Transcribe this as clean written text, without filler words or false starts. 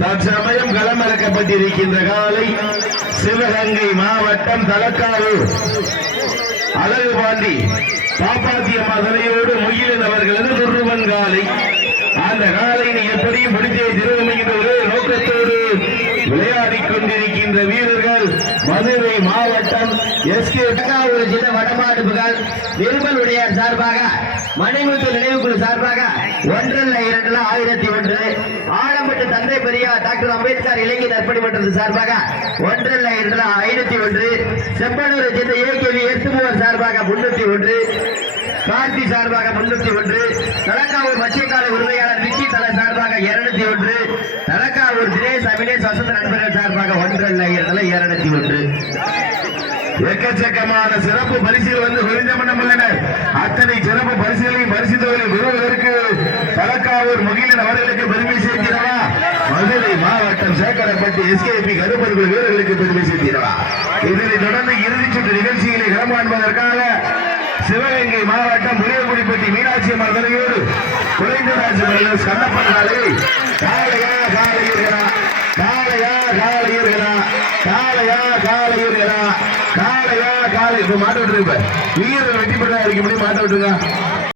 தற்சமயம் களமிறக்கப்பட்டிருக்கின்ற காலை சிவகங்கை மாவட்டம் தலக்காவூர் அழகு பாண்டி பாப்பாத்தியம்மா தலையோடு முகிலன் அவர்களது துருவன் காலை. அந்த காலை நீ எப்படியும் பிடித்தே திருவமைகின்ற ஒரே நோக்கத்தோடு விளையாடி கொண்டிருக்கின்ற வீரர்கள் மதுரை மாவட்டம் எஸ்கே தக்காவூர் ஜில்லை வடமாடுபுகள் நிர்மல் உடையார் சார்பாக மணிமுத்து நினைவுக்குழு சார்பாக 1 2 1001 ஆலம்பட்டு தந்தை பெரியார் டாக்டர் அம்பேத்கர் இளைஞர் நற்பணி மன்றத்தின் சார்பாக 1 2 501 செம்பனூர் ஜில்லை ஏகேவி எர்த்துமுவர் சார்பாக 301 கார்த்தி சார்பாக 301 தலக்காவூர் மச்சியக்கால உரிமையாளர் விக்கி தலை சார்பாக 201 தலக்காவூர் தினேஷ் அபிலேஷ் வசந்த நண்பர்கள் சார்பாக 1 201 எக்கச்சக்கமான சிறப்பு பரிசுகள் வந்து குவிந்தமனம் உள்ளனர். அத்தனை சிறப்பு பரிசுகளையும் பரிசு தொகையை பெறுவதற்கு தலக்காவூர் முகிலன் அவர்களுக்கு பெருமை சேர்க்கிறவா, மதுரை மாவட்டம் சேக்கரப்பட்டு எஸ்கேபி கருப்பர்கள் வீரர்களுக்கு பெருமை சேர்க்கிறவா. இதனைத் தொடர்ந்து இறுதிச் சுற்று நிகழ்ச்சிகளை களமாடுவதற்காக சிவகங்கை மாவட்டம் புளியங்குடிப்பட்டி மீனாட்சி அம்மன் தலையோடு குறைந்தராஜ் கண்ணப்பன் காலை காளையா காளையர்களா காளையா காளையர்களா காளையா காளையர்களா காளையா காளை இப்ப மாட்ட விட்டுருப்ப வீரர் வெற்றி பெற்றா இருக்க முடியும் மாட்ட விட்டுருங்க.